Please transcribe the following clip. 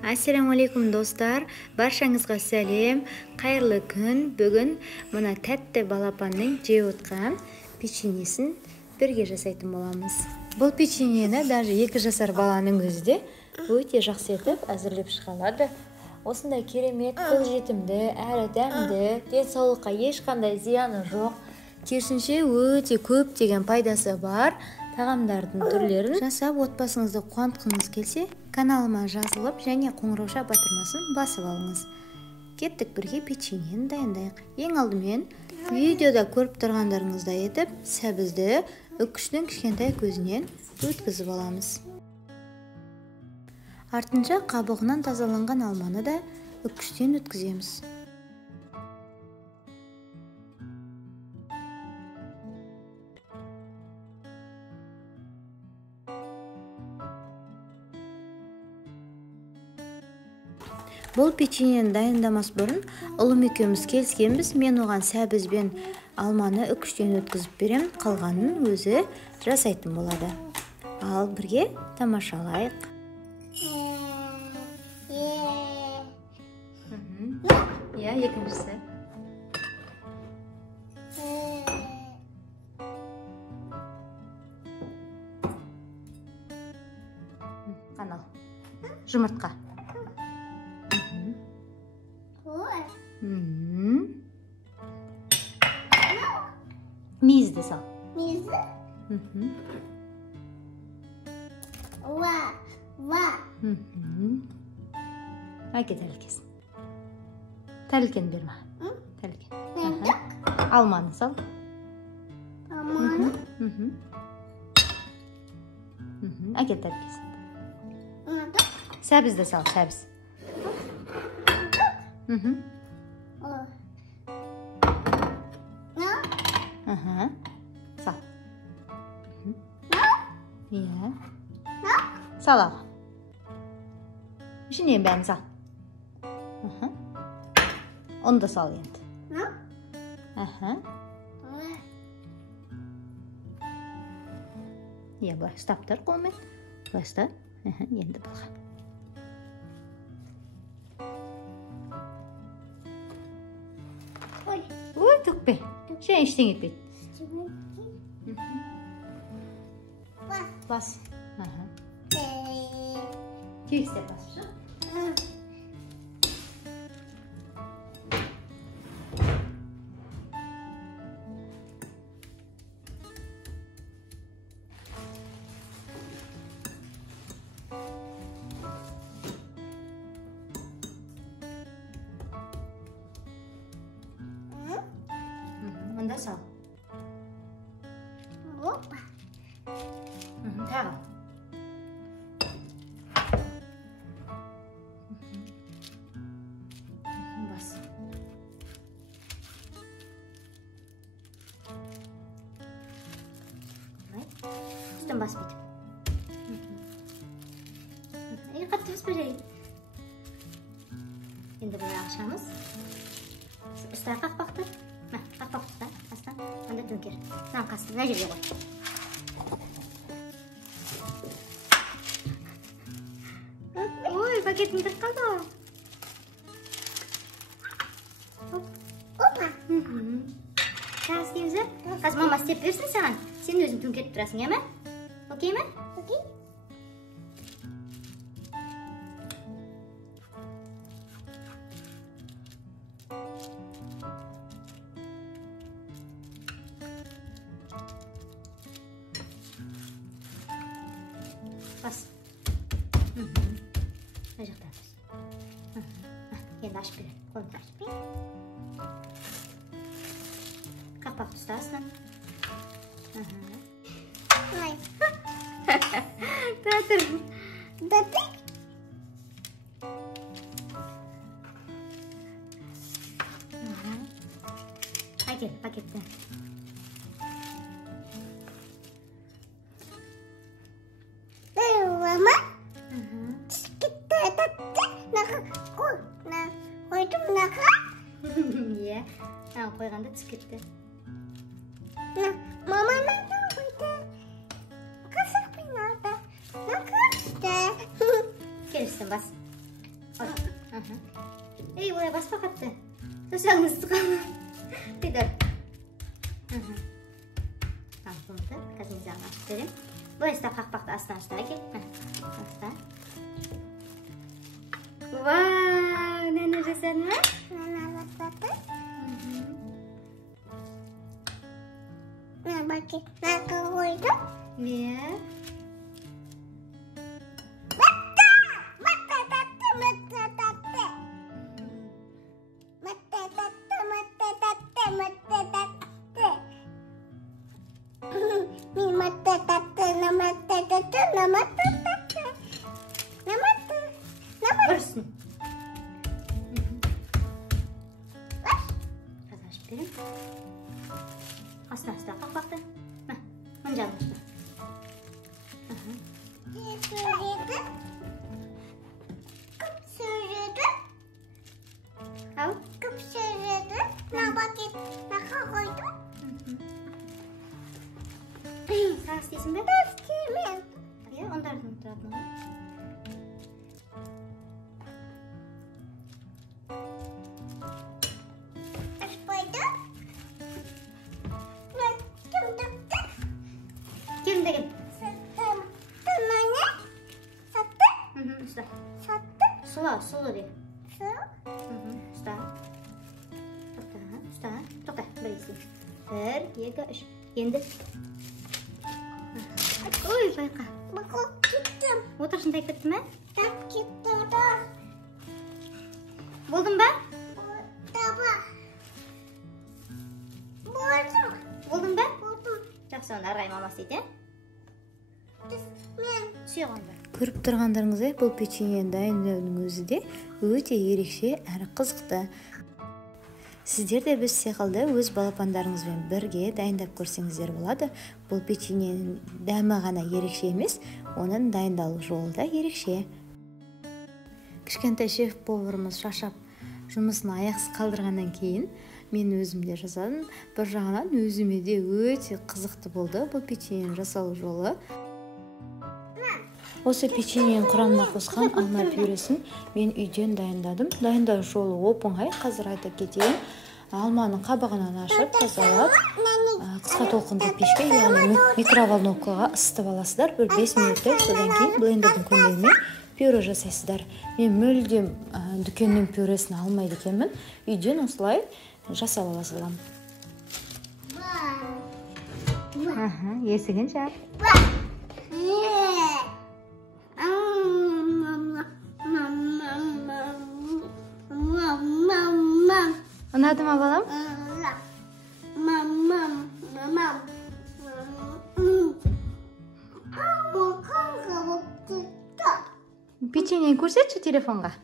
Assalamu alaikum dostlar. Barşаңызға сәлем. Қайырлы күн. Бүгін мына тәтті балапанның жеп отқан печеньесін бірге жасайтын боламыз. Бұл печеньені даже 2 жасар баланың өзі де өте жақсы етіп әзірлеп шыға алады. Осындай керемет, қолжетімді, әрі дәмді, денсаулыққа ешқандай зияны жоқ. Керісінше өте көптеген пайдасы бар тағамдардың түрлерін жасап отбасыңызды қуантқыңыз келсе, каналыма жазылып және қоңырауша батырмасын басып алыңыз. Кеттік бірге печеньені дайындайық. Ең алдымен видеода көріп тұрғандарыңыздай етіп, сәбізді үкіштің кішкентай көзінен өткізіп аламыз. Артынша қабығынан тазаланған алманы да үкіштен өткіземіз. Бұл печеньені дайындамас бұрын ұлым екеуміз келіскенбіз. Мен оған сәбіз бен алманы үкіштен өткізіп берем, қалғанын өзі жасайтын болады. Ал бірге тамашалайық. Я, екіншісі. Қанал. Жұмыртқа. Мейізді сал. Мейізді? Әке тәрілкесін. Тәрілкен бер маған. Тәрілкен. Алманы сал. Алманы? Әке тәрілкесін. Сәбізді сал, сәбіз. Сал. Иә. Сал аға. Ішінен бәрін сал. Оны да сал енді. Иә, бұлай ұстап тұр қолмен. Бұлай ұста. Енді бұлға. Ой, төкпе. Және ештеңе етпейді. Бас. Тегістеп басып жүр. Мында сал. Опа. Тағы. Бас. Үстін бас бетіп. Қатты өспе жайын. Енді бұлай ақшамыз. Ұста қақпақты. Қақпақ тұста. Астан. Онда төңкер. Саған қасты. Мына жерге қой. Ой, пакетім тұрып қалды ғой. Опа. Тағы істейміз бе? Қазір мама істеп берсін саған. Сен өзің төңкеріп тұрасың, е ме? Окей ме? Окей. Бас. Мына жақта бас. Енді ашып береді. Қолымды ашып береді. Қақпақты ұстасың. Ой. Татыр. Даты? Әкел пакетті. Мама? Kita tadi nak koydu naka? Иә. Қойғанда түсіп кетті. Mama naka koydu? Kasık pinada. Naka işte. Келістің бас. Ей, олай баспа қатты. Саусағыңызды қалма. Тыйдыр. Болды. Қазір мен саған ашып беремін. Былай ұста қақпақты астына ашты. Әкел. Ашта. Вау, нәні жасадың ба? Nana basatı. Nah, bagi nak koydum. Iya. Vursun. Қазір ашып беремін. Астына қақпақты. Мынжалын ұста. Ал. Сағ істейсің бе? Иә, ондардың тұратын ғой. Gelin de gel. Usta. Sula, sulu diye. Usta. Usta. Toka, berisi. Bir, iki, üç. Yendi. Oy, bayqa. Otur şunday ketdimi? Bo'ldimi ba? Bo'ldimi ba? Жақсы, онда арай мамасы дейді. Сүйғанда. Көріп тұрғандарыңыздай, бұл печеньені дайындаудың өзі де өте ерекше әрі қызықты. Сіздер де біз секілді өз балапандарыңызбен бірге дайындап көрсеңіздер болады. Бұл печеньенің дәмі ғана ерекше емес, оның дайындалу жолы да ерекше. Кішкентай шеф-поварымыз шаршап жұмысын аяқсыз қалдырғаннан кейін мен өзімде жасадым. Бір жағынан өзіме де өте қызықты болды бұл печеньенің жасалу жолы. Осы печеньенің құрамына қосқан алма пюресін мен үйден дайындадым. Дайындау жолы оп-оңай, қазір айтып кетейін. Алманың қабығынан ашып, тазалап, қысқа толқынды пешке, яғни микроволновкаға ысытып аласыздар. Бір 5 минуттай, содан кейін блендердің көмегімен пюре жасайсыздар. Мен мүлдем дүкеннің пюресін алмайды екенмін. Үйден осылай жасап аласыздар. Есігін жап. Ұнады ма балам? Печеньені көрсетші телефонға.